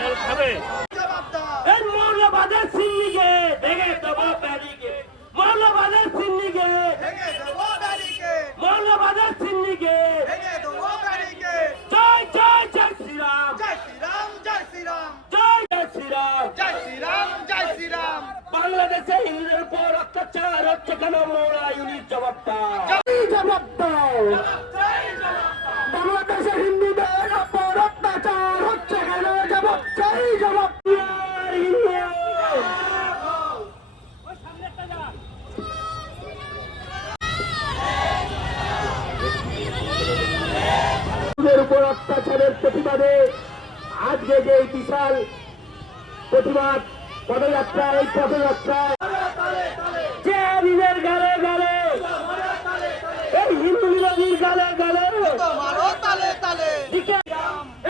জল খাবে। মৌলবাদের সিন্নিকে দেখে দেবো প্যারিকে মৌলবাদের সিন্নিকে শ্রীরাম। জয় শ্রীরাম জয় শ্রীরাম। জয় জয় শ্রীরাম। জয় শ্রীরাম জয় শ্রীরাম। বাংলাদেশে হিন্দুদের উপর অত্যাচার হচ্ছে কেন মৌলা ইউনিট জবাবটা? প্রতিবাদে আজকে যে বিশাল প্রতিবাদ পদযাত্রা এই পদযাত্রায় যে আদিদের গালে গালে এই হিন্দু বিরোধীর গালে গালে মারো তালে তালে দিকে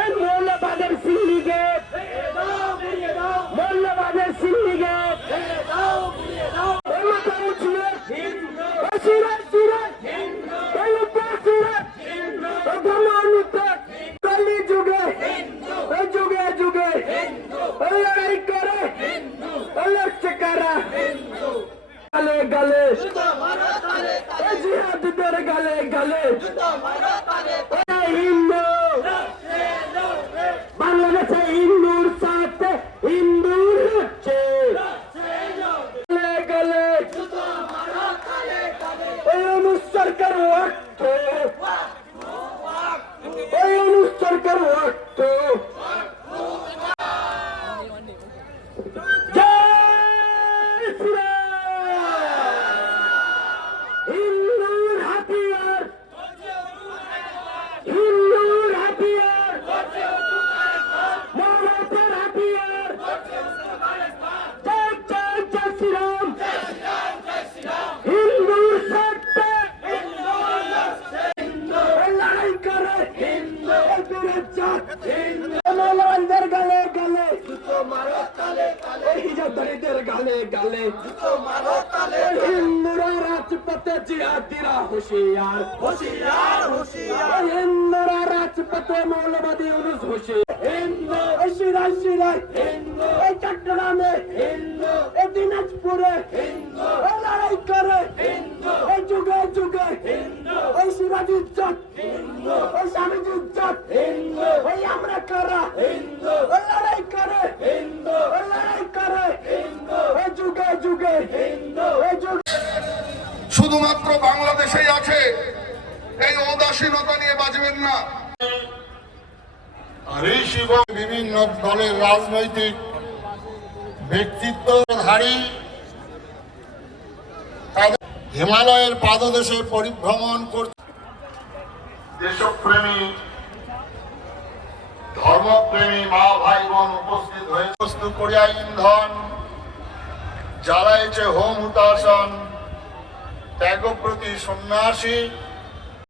এই মৌলবাদের সিন্ডিকেট মৌলবাদের সিন্ডিকেট এই মাথা উঠিয়ে এই শিরে শিরে এই উপর শিরে এই ধর্মানুতে কলি যুগে এই যুগে যুগে এই লড়াই করে। কারা? গালে গালে। জিহাদিদের গালে গালে। হিন্দু। বাংলাদেশে হিন্দুর সাথে হিন্দু হচ্ছে গলে গলে ওই অনুসরকার ওয়াক্ত ওই অনুসরকার ওয়াক্ত জয় শ্রীরাম হিন্দুর হাতিয়ার হিন্দুর হাতিয়ার মানবের হাতিয়ার জয় জয় জয় শ্রীরাম হিন্দুর স্বার্থে লড়াই করে হিন্দু মৌলবানদের গালে গালে এই হিজাবদারিদের গালে গালে। মারো তালে হিন্দুরা রাজপথে জিহাদিরা হুশিয়ার। হুশিয়ার হুশিয়ার। হিন্দুরা রাজপথে মৌলবাদী ইউনুস হুশিয়ার। হিন্দু। এই সিরাজ সিরাজ হিন্দু। এই চট্টগ্রামে। হিন্দু। এই দিনাজপুরে। হিন্দু। এই লড়াই করে হিন্দু। এই যুগে যুগে। হিন্দু। এই সিরাজ ইজ্জত হিন্দু। এই স্বামী ইজ্জত হিন্দু। এই আমরা করা? হিন্দু এই লড়াই করে হিন্দু এই লড়াই করে হিন্দু এই যুগে যুগে হিন্দু এই যুগে শুধুমাত্র বাংলাদেশেই আছে। এই উদাসীনতা নিয়ে বাঁচবেন না। বিভিন্ন দলের রাজনৈতিক ব্যক্তিত্বধারী তাদের হিমালয়ের পাদদেশে পরিভ্রমণ করছে। দেশপ্রেমী, ধর্মপ্রেমী মা ভাই বোন উপস্থিত হয়ে বস্তু করিয়া ইন্ধন। জ্বালাইছে হোম হুতাসন ত্যাগপ্রতি সন্ন্যাসী